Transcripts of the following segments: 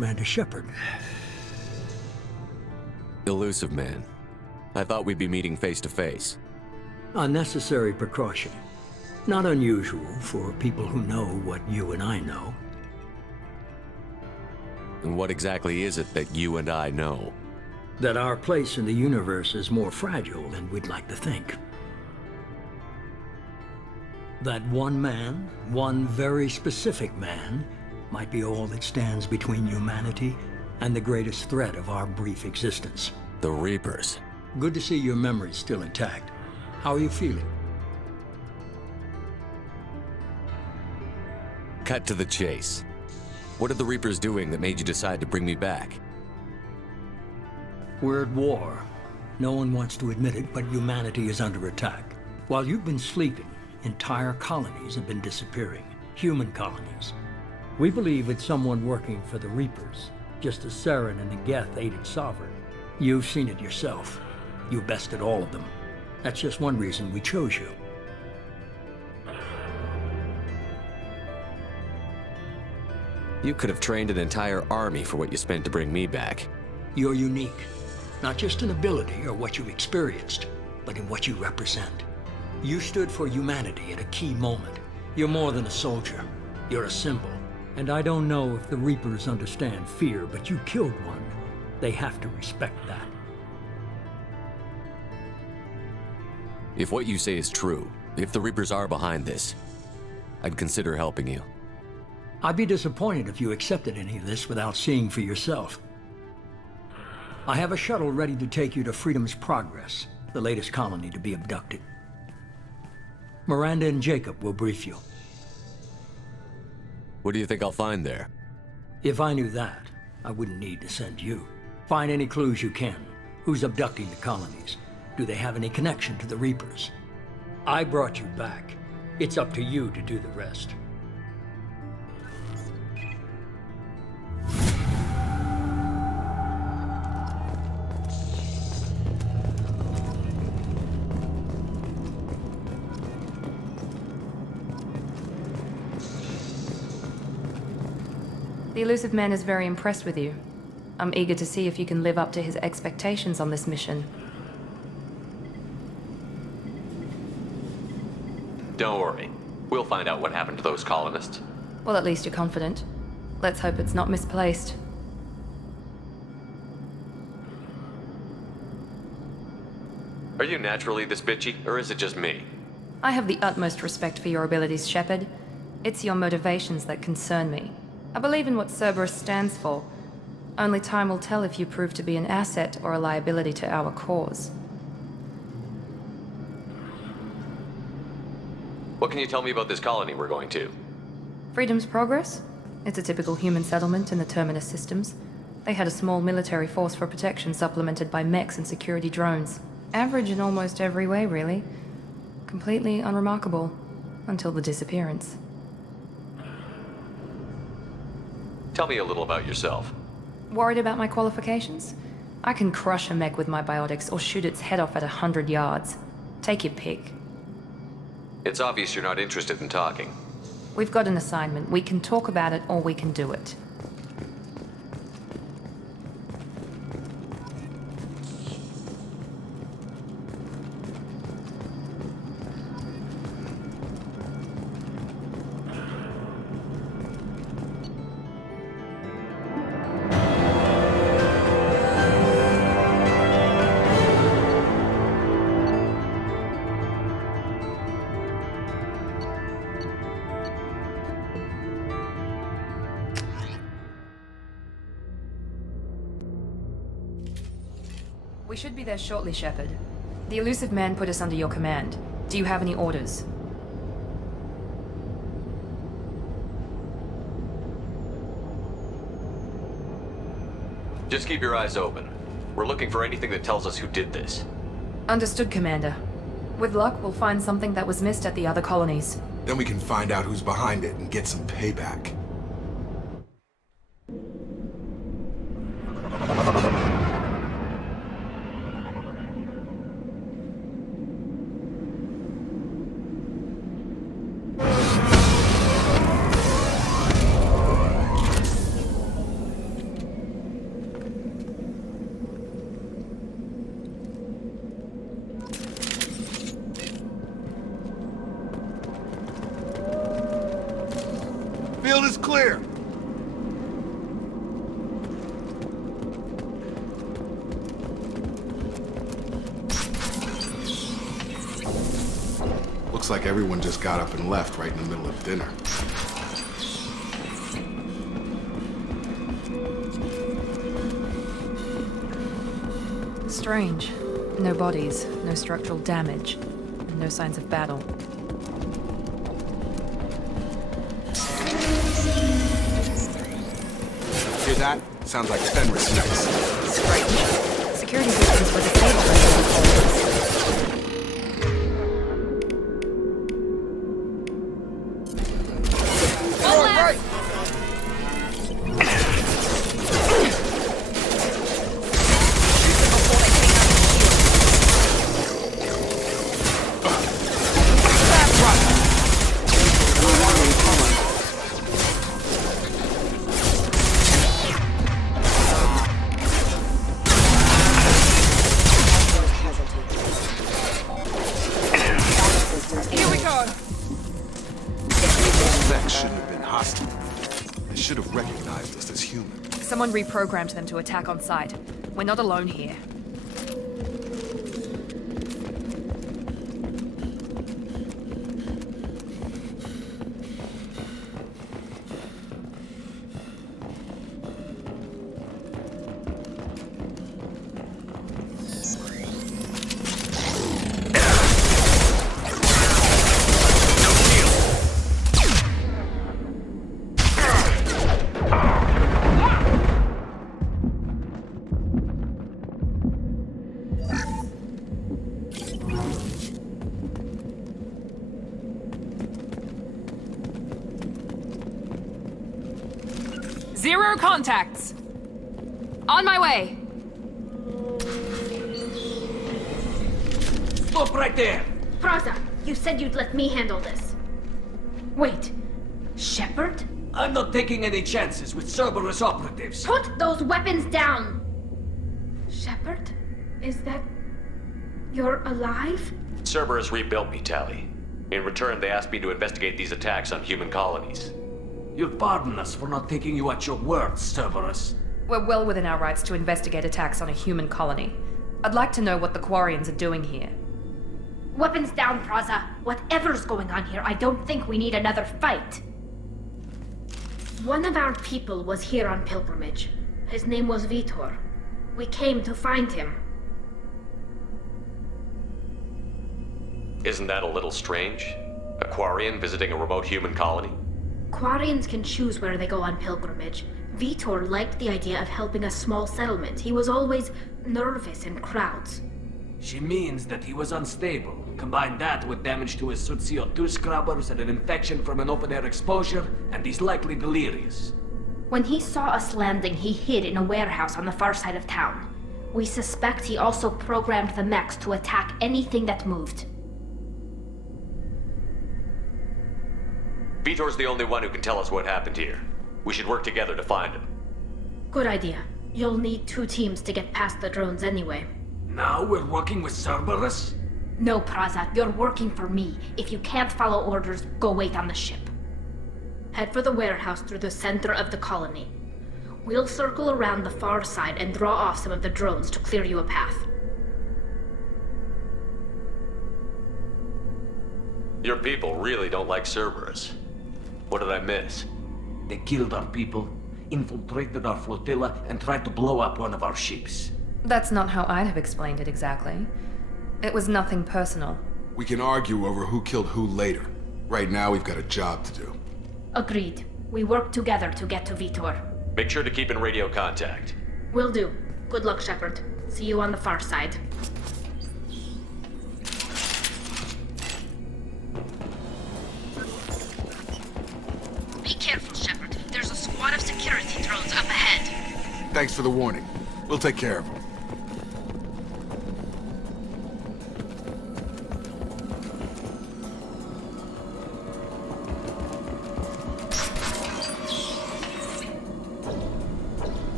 Commander Shepard. Elusive Man. I thought we'd be meeting face to face. A necessary precaution. Not unusual for people who know what you and I know. And what exactly is it that you and I know? That our place in the universe is more fragile than we'd like to think. That one man, one very specific man, might be all that stands between humanity and the greatest threat of our brief existence. The Reapers. Good to see your memory's still intact. How are you feeling? Cut to the chase. What are the Reapers doing that made you decide to bring me back? We're at war. No one wants to admit it, but humanity is under attack. While you've been sleeping, entire colonies have been disappearing. Human colonies. We believe it's someone working for the Reapers, just as Saren and the Geth aided Sovereign. You've seen it yourself. You bested all of them. That's just one reason we chose you. You could have trained an entire army for what you spent to bring me back. You're unique. Not just in ability or what you've experienced, but in what you represent. You stood for humanity at a key moment. You're more than a soldier. You're a symbol. And I don't know if the Reapers understand fear, but you killed one. They have to respect that. If what you say is true, if the Reapers are behind this, I'd consider helping you. I'd be disappointed if you accepted any of this without seeing for yourself. I have a shuttle ready to take you to Freedom's Progress, the latest colony to be abducted. Miranda and Jacob will brief you. What do you think I'll find there? If I knew that, I wouldn't need to send you. Find any clues you can. Who's abducting the colonies? Do they have any connection to the Reapers? I brought you back. It's up to you to do the rest. The Elusive Man is very impressed with you. I'm eager to see if you can live up to his expectations on this mission. Don't worry. We'll find out what happened to those colonists. Well, at least you're confident. Let's hope it's not misplaced. Are you naturally this bitchy, or is it just me? I have the utmost respect for your abilities, Shepard. It's your motivations that concern me. I believe in what Cerberus stands for. Only time will tell if you prove to be an asset or a liability to our cause. What can you tell me about this colony we're going to? Freedom's Progress? It's a typical human settlement in the Terminus systems. They had a small military force for protection supplemented by mechs and security drones. Average in almost every way, really. Completely unremarkable. Until the disappearance. Tell me a little about yourself. Worried about my qualifications? I can crush a mech with my biotics or shoot its head off at 100 yards. Take your pick. It's obvious you're not interested in talking. We've got an assignment. We can talk about it or we can do it. We should be there shortly, Shepard. The Elusive Man put us under your command. Do you have any orders? Just keep your eyes open. We're looking for anything that tells us who did this. Understood, Commander. With luck, we'll find something that was missed at the other colonies. Then we can find out who's behind it and get some payback. is clear. Looks like everyone just got up and left right in the middle of dinner. Strange. No bodies, no structural damage, and no signs of battle. Hear that? Sounds like Fenris next. Strange. Security systems were disabled in the colonies. Someone reprogrammed them to attack on sight. We're not alone here. Zero contacts! On my way! Stop right there! Praza, you said you'd let me handle this. Wait, Shepard? I'm not taking any chances with Cerberus operatives. Put those weapons down! Shepard? Is that... you're alive? Cerberus rebuilt me, Tali. In return, they asked me to investigate these attacks on human colonies. You'll pardon us for not taking you at your word, Cerberus. We're well within our rights to investigate attacks on a human colony. I'd like to know what the Quarians are doing here. Weapons down, Praza. Whatever's going on here, I don't think we need another fight. One of our people was here on pilgrimage. His name was Vitor. We came to find him. Isn't that a little strange? A Quarian visiting a remote human colony? Quarians can choose where they go on pilgrimage. Vitor liked the idea of helping a small settlement. He was always nervous in crowds. She means that he was unstable. Combine that with damage to his suit CO2 scrubbers and an infection from an open-air exposure, and he's likely delirious. When he saw us landing, he hid in a warehouse on the far side of town. We suspect he also programmed the mechs to attack anything that moved. Vitor's the only one who can tell us what happened here. We should work together to find him. Good idea. You'll need 2 teams to get past the drones anyway. Now we're working with Cerberus? No, Praza, you're working for me. If you can't follow orders, go wait on the ship. Head for the warehouse through the center of the colony. We'll circle around the far side and draw off some of the drones to clear you a path. Your people really don't like Cerberus. What did I miss? They killed our people, infiltrated our flotilla, and tried to blow up one of our ships. That's not how I'd have explained it exactly. It was nothing personal. We can argue over who killed who later. Right now, we've got a job to do. Agreed. We work together to get to Vitor. Make sure to keep in radio contact. Will do. Good luck, Shepard. See you on the far side. Be careful, Shepard. There's a squad of security drones up ahead. Thanks for the warning. We'll take care of them.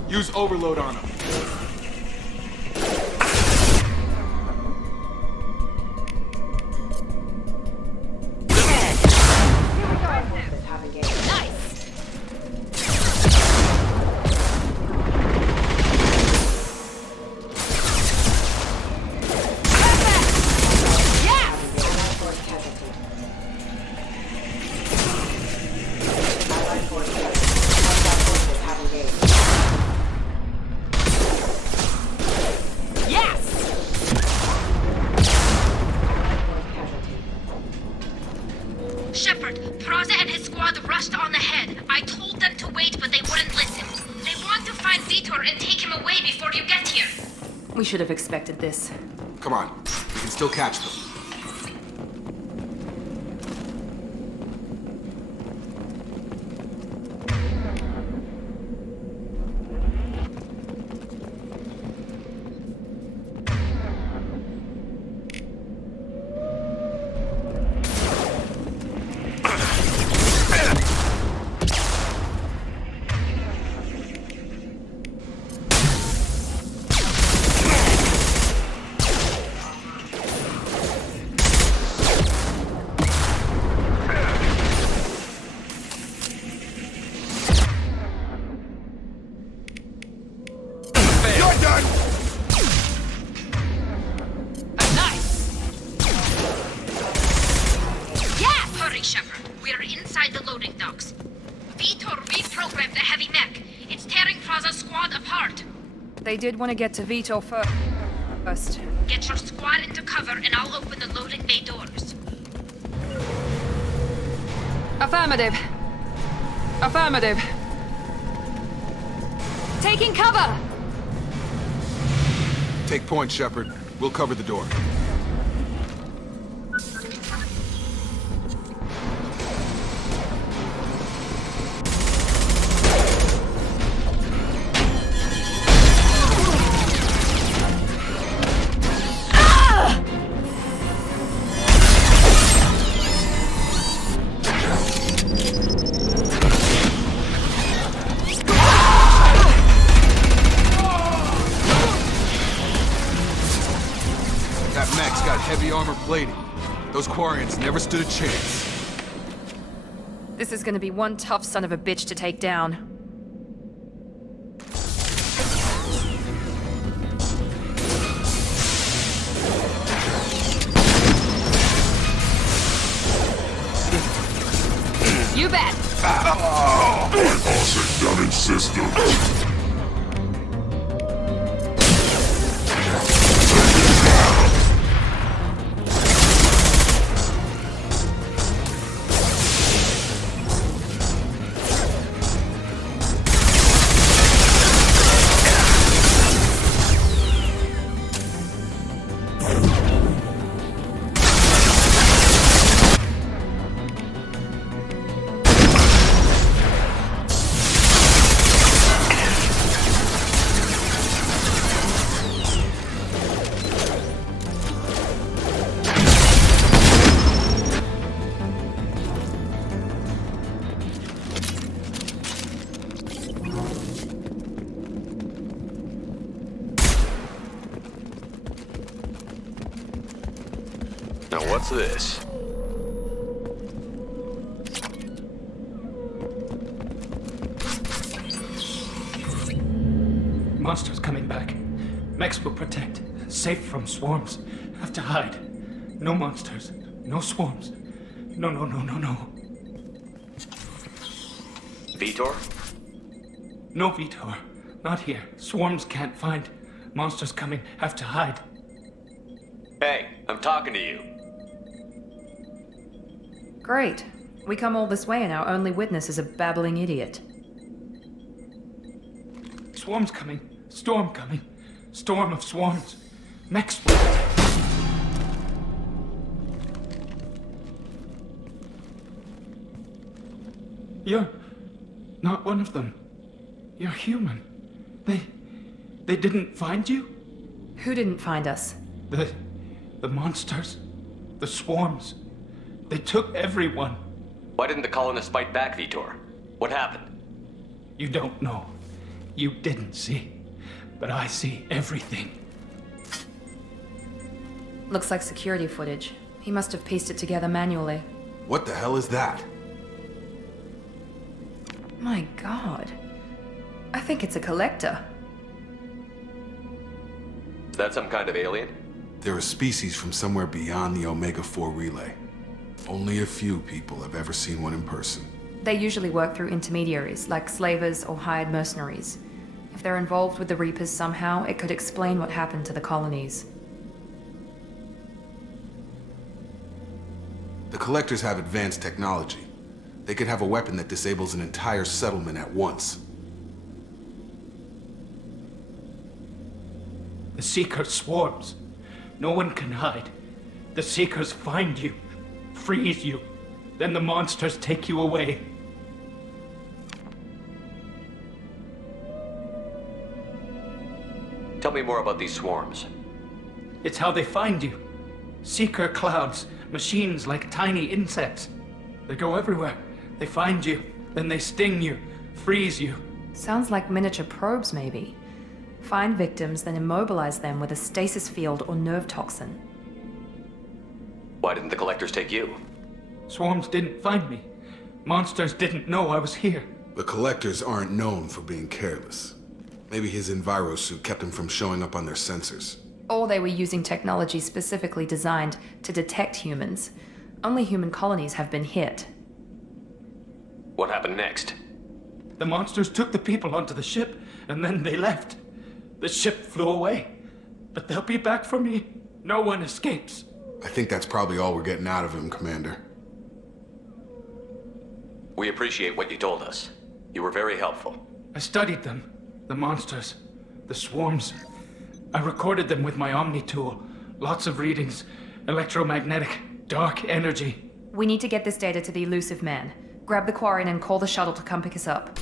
Use overload on them. away before you get here. We should have expected this. Come on, we can still catch them. They did want to get to Vitor first. Get your squad into cover and I'll open the loading bay doors. Affirmative. Affirmative. Taking cover! Take point, Shepard. We'll cover the door. Plating. Those Quarians never stood a chance. This is gonna be one tough son of a bitch to take down. You bet! Awesome gunning system. Now what's this? Monsters coming back. Mechs will protect. Safe from swarms. Have to hide. No monsters. No swarms. No. Vitor? No Vitor. Not here. Swarms can't find. Monsters coming. Have to hide. Hey, I'm talking to you. Great. We come all this way and our only witness is a babbling idiot. Swarms coming. Storm coming. Storm of swarms. Mechs. You're not one of them. You're human. They didn't find you? Who didn't find us? The monsters. The swarms. They took everyone. Why didn't the colonists fight back, Vitor? What happened? You don't know. You didn't see. But I see everything. Looks like security footage. He must have pieced it together manually. What the hell is that? My god. I think it's a collector. Is that some kind of alien? They're a species from somewhere beyond the Omega-4 relay. Only a few people have ever seen one in person. They usually work through intermediaries, like slavers or hired mercenaries. If they're involved with the Reapers somehow, it could explain what happened to the colonies. The Collectors have advanced technology. They could have a weapon that disables an entire settlement at once. The Seeker swarms. No one can hide. The Seekers find you, freeze you, then the monsters take you away. Tell me more about these swarms. It's how they find you. Seeker clouds, machines like tiny insects. They go everywhere. They find you, then they sting you, freeze you. Sounds like miniature probes, maybe. Find victims, then immobilize them with a stasis field or nerve toxin. Why didn't the Collectors take you? Swarms didn't find me. Monsters didn't know I was here. The Collectors aren't known for being careless. Maybe his envirosuit kept him from showing up on their sensors. Or they were using technology specifically designed to detect humans. Only human colonies have been hit. What happened next? The monsters took the people onto the ship, and then they left. The ship flew away. But they'll be back for me. No one escapes. I think that's probably all we're getting out of him, Commander. We appreciate what you told us. You were very helpful. I studied them. The monsters. The swarms. I recorded them with my Omni tool. Lots of readings. Electromagnetic. Dark energy. We need to get this data to the Elusive Man. Grab the Quarian and call the shuttle to come pick us up.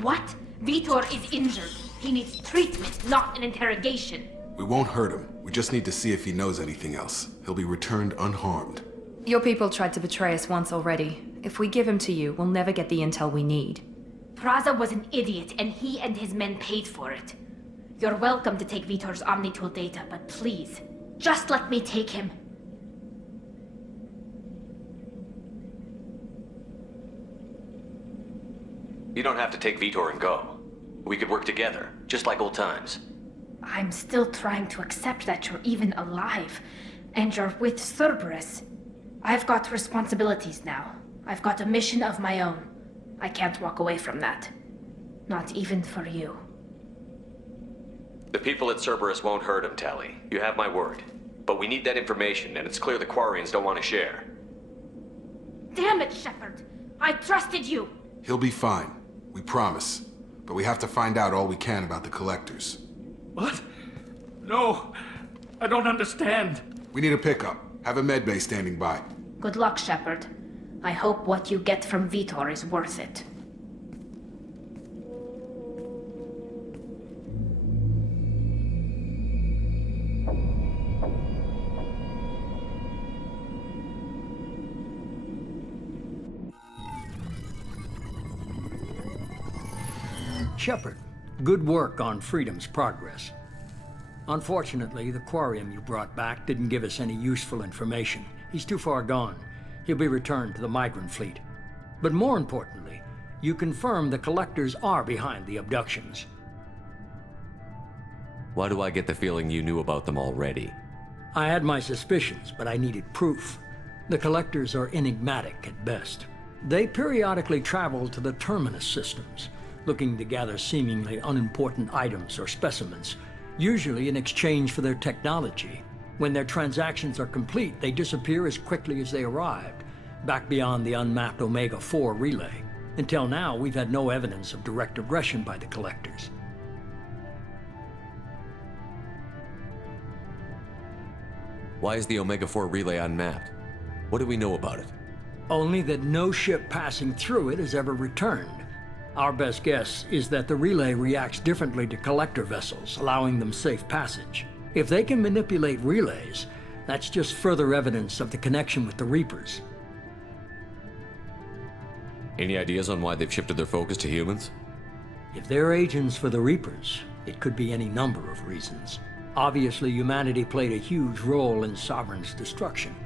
What? Vitor is injured. He needs treatment, not an interrogation. We won't hurt him. We just need to see if he knows anything else. He'll be returned unharmed. Your people tried to betray us once already. If we give him to you, we'll never get the intel we need. Praza was an idiot, and he and his men paid for it. You're welcome to take Vitor's Omnitool data, but please, just let me take him. You don't have to take Vitor and go. We could work together, just like old times. I'm still trying to accept that you're even alive, and you're with Cerberus. I've got responsibilities now. I've got a mission of my own. I can't walk away from that. Not even for you. The people at Cerberus won't hurt him, Tali. You have my word. But we need that information, and it's clear the Quarians don't want to share. Damn it, Shepard! I trusted you! He'll be fine. We promise. But we have to find out all we can about the Collectors. What? No, I don't understand. We need a pickup. Have a medbay standing by. Good luck, Shepard. I hope what you get from Vitor is worth it. Shepard, good work on Freedom's progress. Unfortunately, the Quarium you brought back didn't give us any useful information. He's too far gone. He'll be returned to the migrant fleet. But more importantly, you confirmed the Collectors are behind the abductions. Why do I get the feeling you knew about them already? I had my suspicions, but I needed proof. The Collectors are enigmatic at best. They periodically travel to the Terminus systems, looking to gather seemingly unimportant items or specimens, usually in exchange for their technology. When their transactions are complete, they disappear as quickly as they arrived, back beyond the unmapped Omega-4 relay. Until now, we've had no evidence of direct aggression by the Collectors. Why is the Omega-4 relay unmapped? What do we know about it? Only that no ship passing through it has ever returned. Our best guess is that the relay reacts differently to Collector vessels, allowing them safe passage. If they can manipulate relays, that's just further evidence of the connection with the Reapers. Any ideas on why they've shifted their focus to humans? If they're agents for the Reapers, it could be any number of reasons. Obviously, humanity played a huge role in Sovereign's destruction.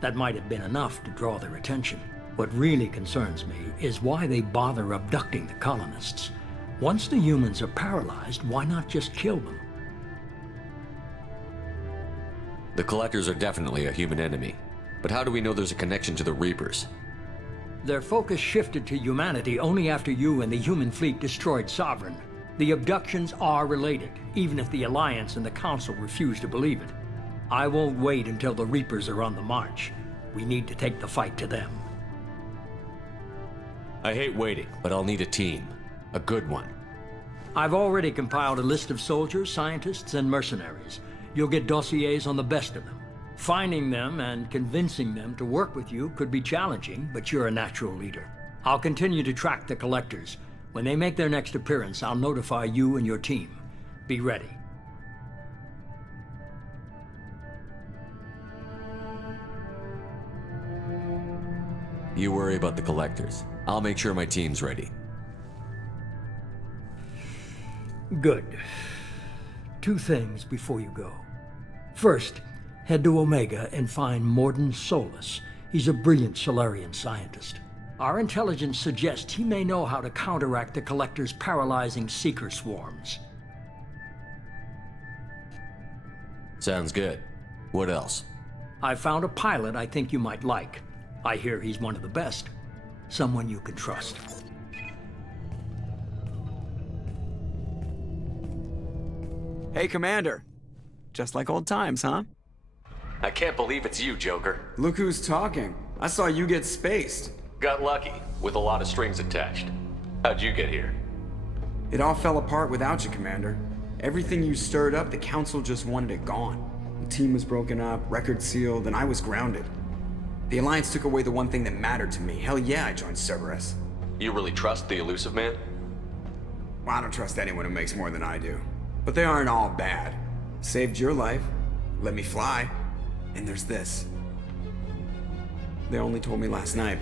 That might have been enough to draw their attention. What really concerns me is why they bother abducting the colonists. Once the humans are paralyzed, why not just kill them? The Collectors are definitely a human enemy. But how do we know there's a connection to the Reapers? Their focus shifted to humanity only after you and the human fleet destroyed Sovereign. The abductions are related, even if the Alliance and the Council refuse to believe it. I won't wait until the Reapers are on the march. We need to take the fight to them. I hate waiting, but I'll need a team. A good one. I've already compiled a list of soldiers, scientists, and mercenaries. You'll get dossiers on the best of them. Finding them and convincing them to work with you could be challenging, but you're a natural leader. I'll continue to track the collectors. When they make their next appearance, I'll notify you and your team. Be ready. You worry about the collectors. I'll make sure my team's ready. Good. 2 things before you go. First, head to Omega and find Mordin Solus. He's a brilliant Solarian scientist. Our intelligence suggests he may know how to counteract the Collector's paralyzing Seeker swarms. Sounds good. What else? I found a pilot I think you might like. I hear he's one of the best. Someone you can trust. Hey, Commander. Just like old times, huh? I can't believe it's you, Joker. Look who's talking. I saw you get spaced. Got lucky, with a lot of strings attached. How'd you get here? It all fell apart without you, Commander. Everything you stirred up, the Council just wanted it gone. The team was broken up, record sealed, and I was grounded. The Alliance took away the one thing that mattered to me. Hell yeah, I joined Cerberus. You really trust the Elusive Man? Well, I don't trust anyone who makes more than I do. But they aren't all bad. Saved your life, let me fly, and there's this. They only told me last night.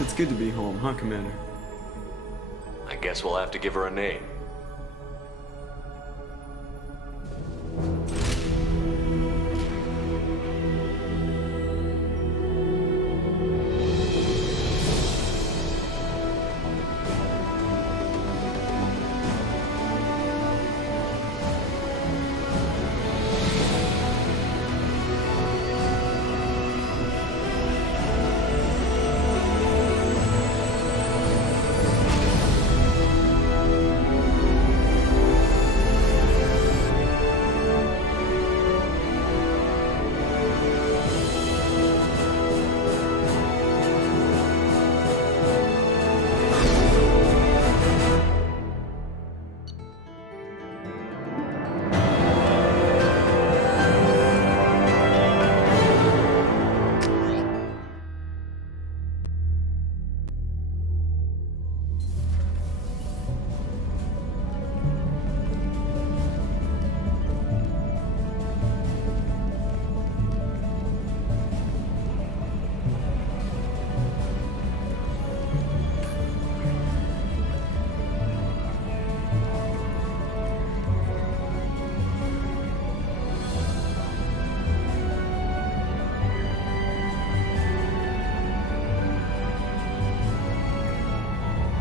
It's good to be home, huh, Commander? I guess we'll have to give her a name.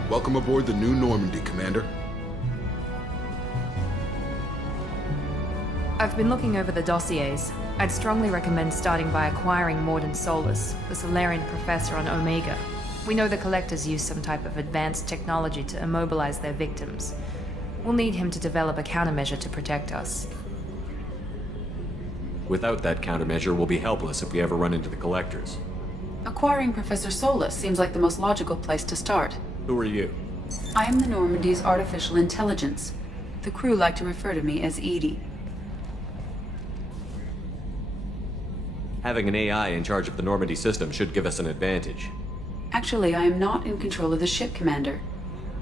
Welcome aboard the New Normandy, Commander. I've been looking over the dossiers. I'd strongly recommend starting by acquiring Mordin Solus, the Solarian professor on Omega. We know the Collectors use some type of advanced technology to immobilize their victims. We'll need him to develop a countermeasure to protect us. Without that countermeasure, we'll be helpless if we ever run into the Collectors. Acquiring Professor Solus seems like the most logical place to start. Who are you? I am the Normandy's artificial intelligence. The crew like to refer to me as Edie. Having an AI in charge of the Normandy system should give us an advantage. Actually, I am not in control of the ship, Commander.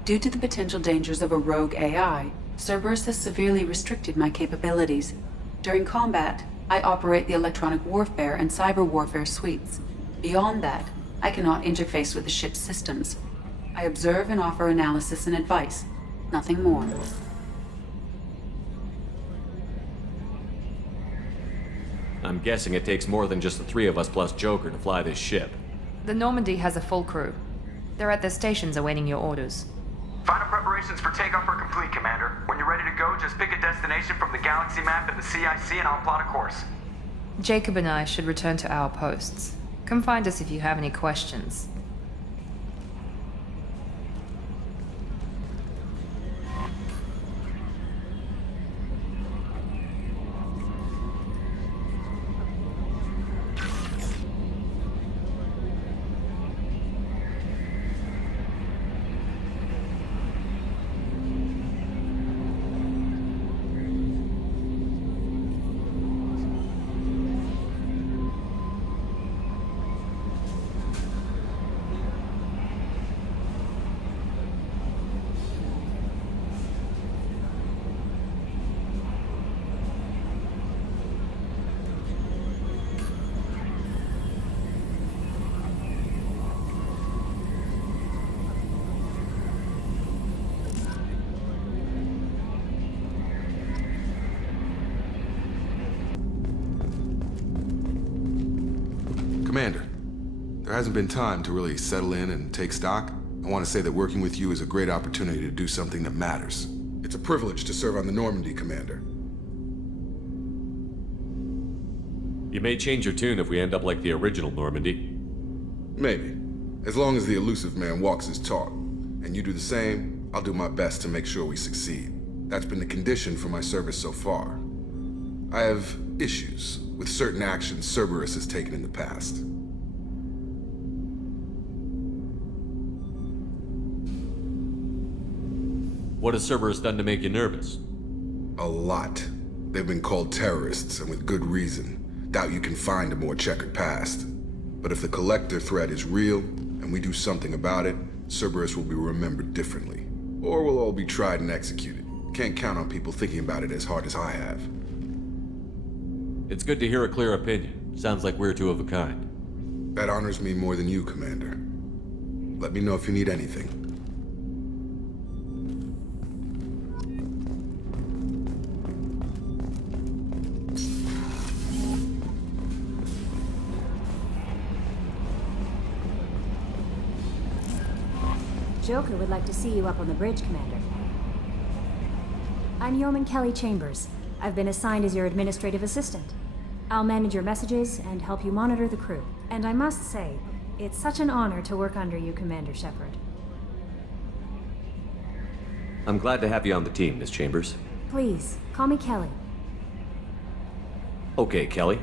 Due to the potential dangers of a rogue AI, Cerberus has severely restricted my capabilities. During combat, I operate the electronic warfare and cyber warfare suites. Beyond that, I cannot interface with the ship's systems. I observe and offer analysis and advice. Nothing more. I'm guessing it takes more than just the 3 of us plus Joker to fly this ship. The Normandy has a full crew. They're at their stations awaiting your orders. Final preparations for takeoff are complete. Commander. When you're ready to go, just pick a destination from the galaxy map and the CIC and I'll plot a course. Jacob and I should return to our posts. Come find us if you have any questions. Commander, there hasn't been time to really settle in and take stock. I want to say that working with you is a great opportunity to do something that matters. It's a privilege to serve on the Normandy, Commander. You may change your tune if we end up like the original Normandy. Maybe. As long as the elusive man walks his talk, and you do the same, I'll do my best to make sure we succeed. That's been the condition for my service so far. I have issues with certain actions Cerberus has taken in the past. What has Cerberus done to make you nervous? A lot. They've been called terrorists, and with good reason. Doubt you can find a more checkered past. But if the Collector threat is real, and we do something about it, Cerberus will be remembered differently. Or we'll all be tried and executed. Can't count on people thinking about it as hard as I have. It's good to hear a clear opinion. Sounds like we're two of a kind. That honors me more than you, Commander. Let me know if you need anything. Joker would like to see you up on the bridge, Commander. I'm Yeoman Kelly Chambers. I've been assigned as your administrative assistant. I'll manage your messages and help you monitor the crew. And I must say, it's such an honor to work under you, Commander Shepard. I'm glad to have you on the team, Miss Chambers. Please, call me Kelly. Okay, Kelly.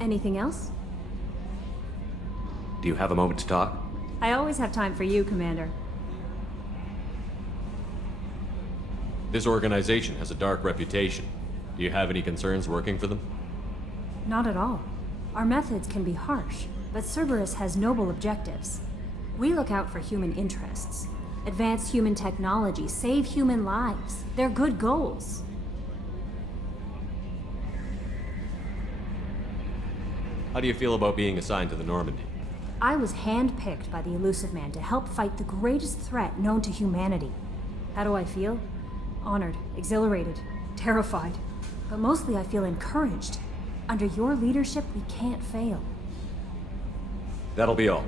Anything else? Do you have a moment to talk? I always have time for you, Commander. This organization has a dark reputation. Do you have any concerns working for them? Not at all. Our methods can be harsh, but Cerberus has noble objectives. We look out for human interests. Advance human technology, save human lives. They're good goals. How do you feel about being assigned to the Normandy? I was handpicked by the Elusive Man to help fight the greatest threat known to humanity. How do I feel? Honored, exhilarated, terrified. But mostly I feel encouraged. Under your leadership, we can't fail. That'll be all.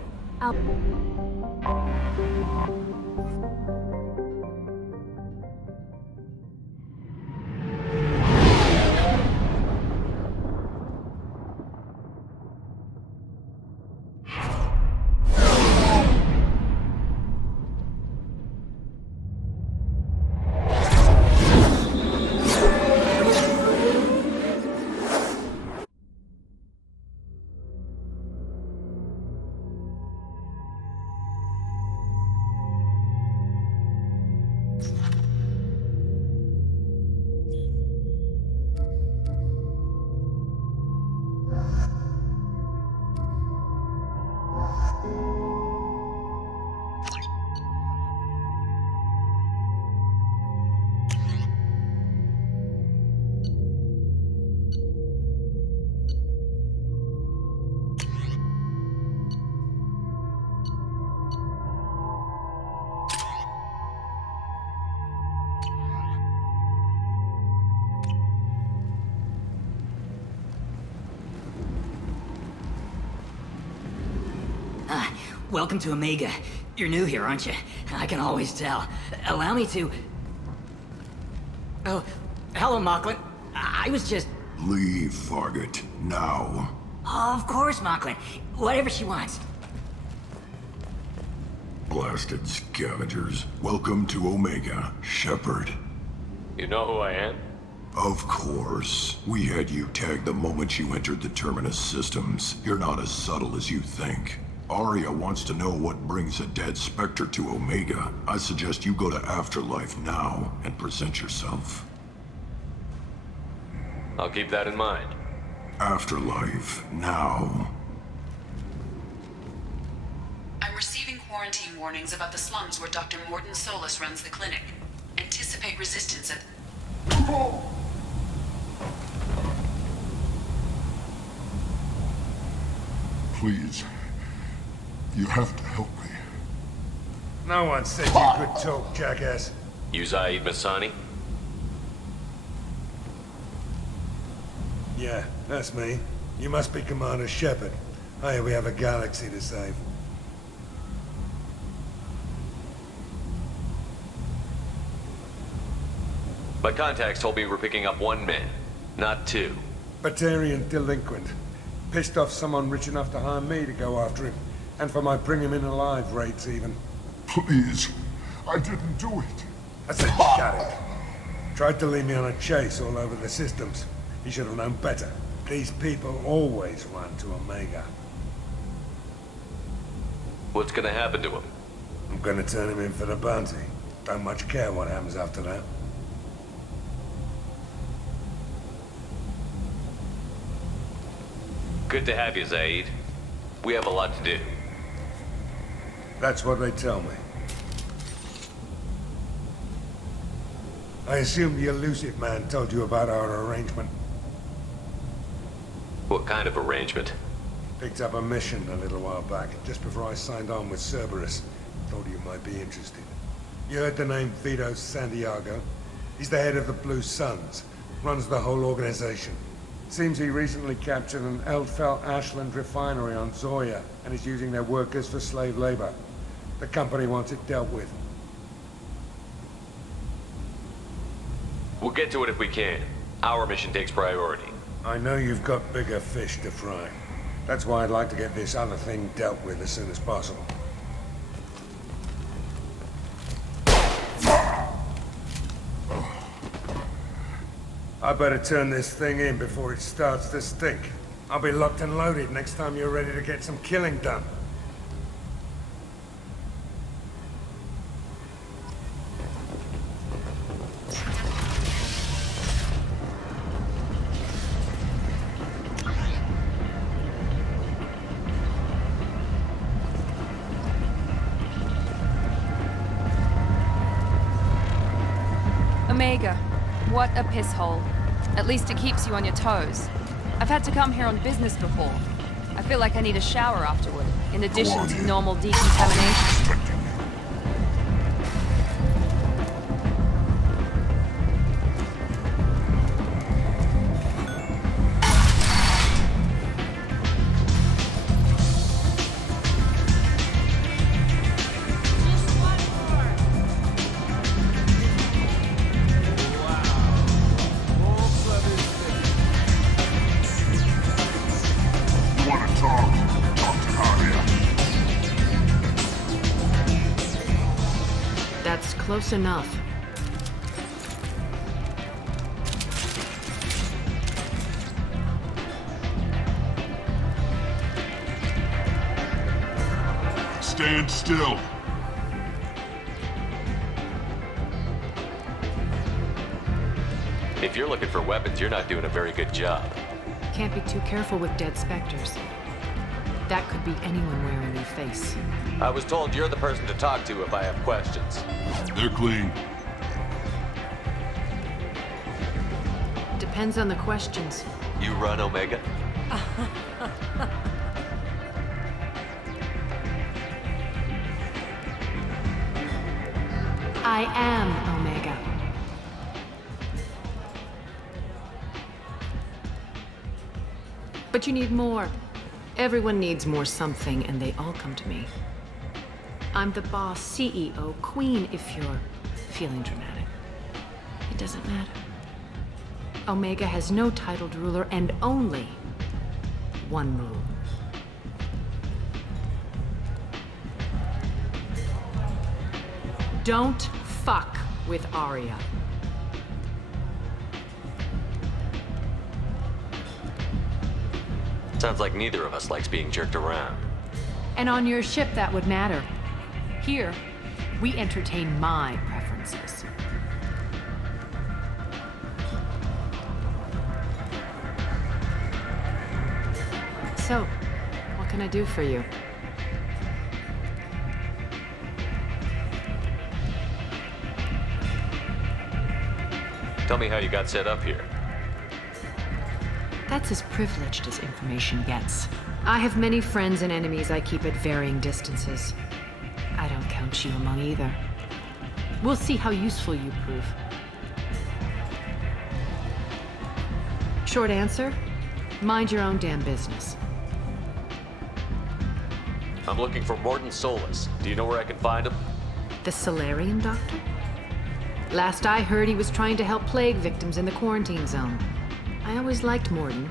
welcome to Omega. You're new here, aren't you? I can always tell. Allow me to... Oh, hello, Mocklin. I was just... Leave, Fargate. Now. Of course, Mocklin. Whatever she wants. Blasted scavengers. Welcome to Omega, Shepard. You know who I am? Of course. We had you tagged the moment you entered the Terminus systems. You're not as subtle as you think. Aria wants to know what brings a dead Spectre to Omega. I suggest you go to Afterlife now and present yourself. I'll keep that in mind. Afterlife now. I'm receiving quarantine warnings about the slums where Dr. Mordin Solus runs the clinic. Anticipate resistance at... Please. You have to help me. No one said you could talk, jackass. You Zaid Masani? Yeah, that's me. You must be Commander Shepard. Hey, we have a galaxy to save. My contacts told me we're picking up 1 man, not 2. Batarian delinquent. Pissed off someone rich enough to hire me to go after him. And for my bring him in alive rates even. Please. I didn't do it. I said shut it. Tried to lead me on a chase all over the systems. He should have known better. These people always run to Omega. What's gonna happen to him? I'm gonna turn him in for the bounty. Don't much care what happens after that. Good to have you, Zaid. We have a lot to do. That's what they tell me. I assume the Illusive Man told you about our arrangement. What kind of arrangement? Picked up a mission a little while back, just before I signed on with Cerberus. Thought you might be interested. You heard the name Vito Santiago? He's the head of the Blue Suns. Runs the whole organization. Seems he recently captured an Eldfell Ashland refinery on Zoya and is using their workers for slave labor. The company wants it dealt with. We'll get to it if we can. Our mission takes priority. I know you've got bigger fish to fry. That's why I'd like to get this other thing dealt with as soon as possible. I better turn this thing in before it starts to stink. I'll be locked and loaded next time you're ready to get some killing done. Omega. What a piss hole. At least it keeps you on your toes. I've had to come here on business before. I feel like I need a shower afterward, in addition to normal decontamination. Close enough. Stand still. If you're looking for weapons, you're not doing a very good job. Can't be too careful with dead specters. That could be anyone wearing their face. I was told you're the person to talk to if I have questions. They're clean. Depends on the questions. You run Omega? I am Omega. But you need more. Everyone needs more something, and they all come to me. I'm the boss, CEO, queen, if you're feeling dramatic. It doesn't matter. Omega has no titled ruler and only one rule. Don't fuck with Aria. Sounds like neither of us likes being jerked around. And on your ship, that would matter. Here, we entertain my preferences. So, what can I do for you? Tell me how you got set up here. That's as privileged as information gets. I have many friends and enemies I keep at varying distances. I don't count you among either. We'll see how useful you prove. Short answer, mind your own damn business. I'm looking for Morton Solus. Do you know where I can find him? The Solarian doctor? Last I heard, he was trying to help plague victims in the quarantine zone. I always liked Morton.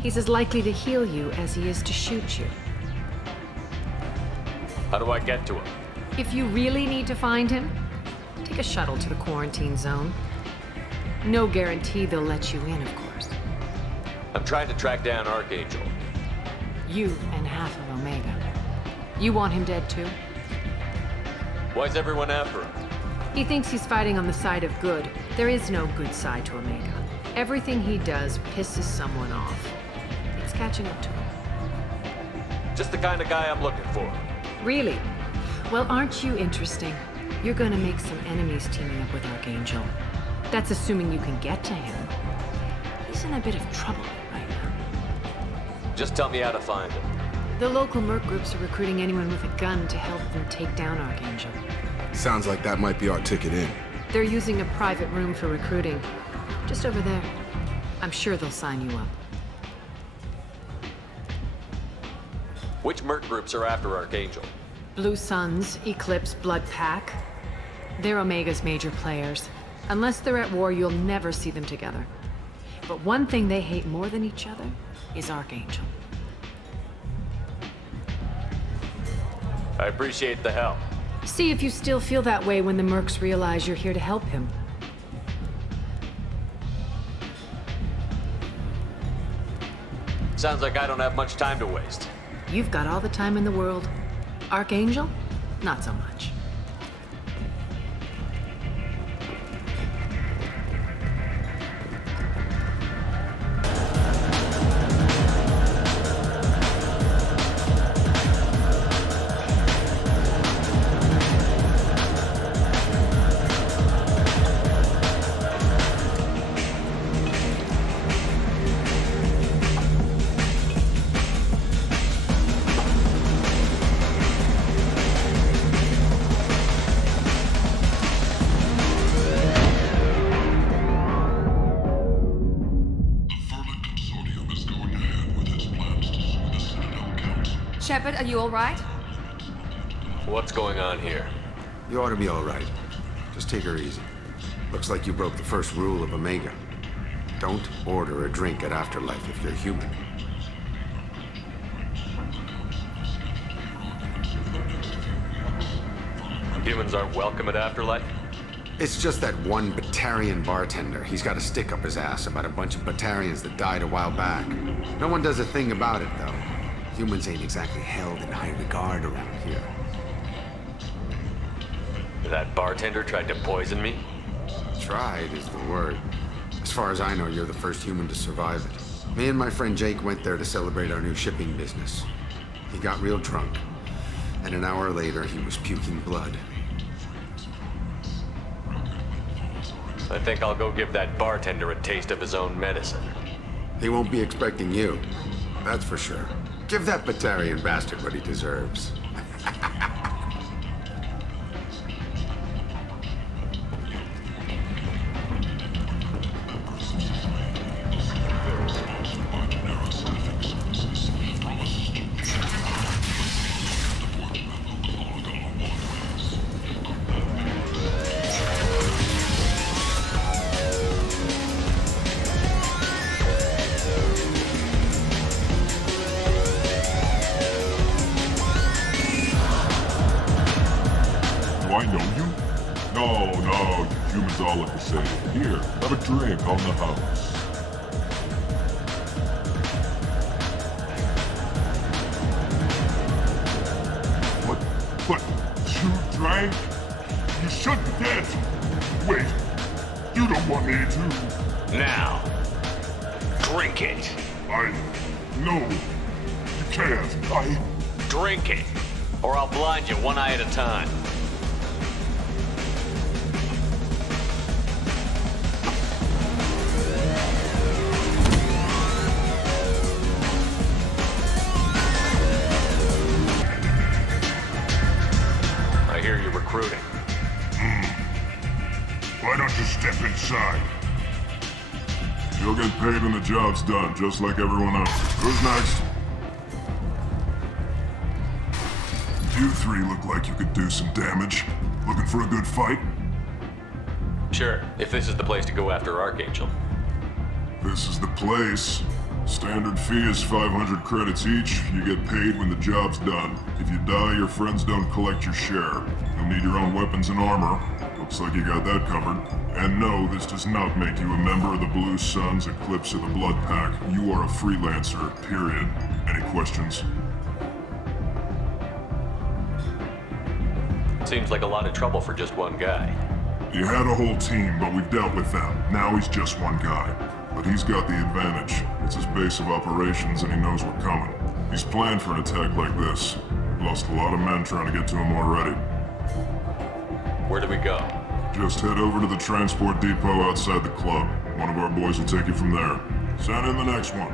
He's as likely to heal you as he is to shoot you. How do I get to him? If you really need to find him, take a shuttle to the quarantine zone. No guarantee they'll let you in, of course. I'm trying to track down Archangel. You and half of Omega. You want him dead too? Why's everyone after him? He thinks he's fighting on the side of good. There is no good side to Omega. Everything he does pisses someone off. It's catching up to him. Just the kind of guy I'm looking for. Really? Well, aren't you interesting? You're gonna make some enemies teaming up with Archangel. That's assuming you can get to him. He's in a bit of trouble right now. Just tell me how to find him. The local merc groups are recruiting anyone with a gun to help them take down Archangel. Sounds like that might be our ticket in. They're using a private room for recruiting. Just over there. I'm sure they'll sign you up. Which merc groups are after Archangel? Blue Suns, Eclipse, Blood Pack. They're Omega's major players. Unless they're at war, you'll never see them together. But one thing they hate more than each other is Archangel. I appreciate the help. See if you still feel that way when the mercs realize you're here to help him. Sounds like I don't have much time to waste. You've got all the time in the world. Archangel? Not so much. Shepard, are you all right? What's going on here? You ought to be all right. Just take her easy. Looks like you broke the first rule of Omega. Don't order a drink at Afterlife if you're human. Humans aren't welcome at Afterlife? It's just that one Batarian bartender. He's got a stick up his ass about a bunch of Batarians that died a while back. No one does a thing about it, though. Humans ain't exactly held in high regard around here. That bartender tried to poison me? Tried is the word. As far as I know, you're the first human to survive it. Me and my friend Jake went there to celebrate our new shipping business. He got real drunk, and an hour later he was puking blood. I think I'll go give that bartender a taste of his own medicine. He won't be expecting you, that's for sure. Give that Batarian bastard what he deserves. Humans all look the same. Here, have a drink on the house. But you drank? You shouldn't get. Wait, you don't want me to. Now, drink it. No, you can't. Drink it, or I'll blind you one eye at a time. I hear you're recruiting. Why don't you step inside? You'll get paid when the job's done, just like everyone else. Who's next? You three look like you could do some damage. Looking for a good fight? Sure, if this is the place to go after Archangel. This is the place. Standard fee is 500 credits each. You get paid when the job's done. If you die, your friends don't collect your share. You'll need your own weapons and armor. Looks like you got that covered. And no, this does not make you a member of the Blue Suns, Eclipse, or the Blood Pack. You are a freelancer, period. Any questions? Seems like a lot of trouble for just one guy. You had a whole team, but we've dealt with them. Now he's just one guy. But he's got the advantage. It's his base of operations and he knows we're coming. He's planned for an attack like this. Lost a lot of men trying to get to him already. Where do we go? Just head over to the transport depot outside the club. One of our boys will take you from there. Send in the next one.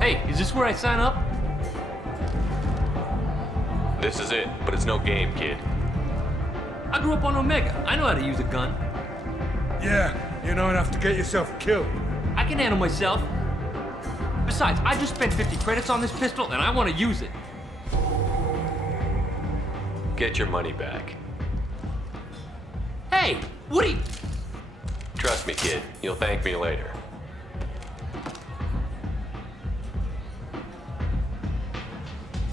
Hey, is this where I sign up? This is it, but it's no game, kid. I grew up on Omega. I know how to use a gun. Yeah, you know enough to get yourself killed. I can handle myself. Besides, I just spent 50 credits on this pistol and I want to use it. Get your money back. Hey, what are you... Trust me, kid. You'll thank me later.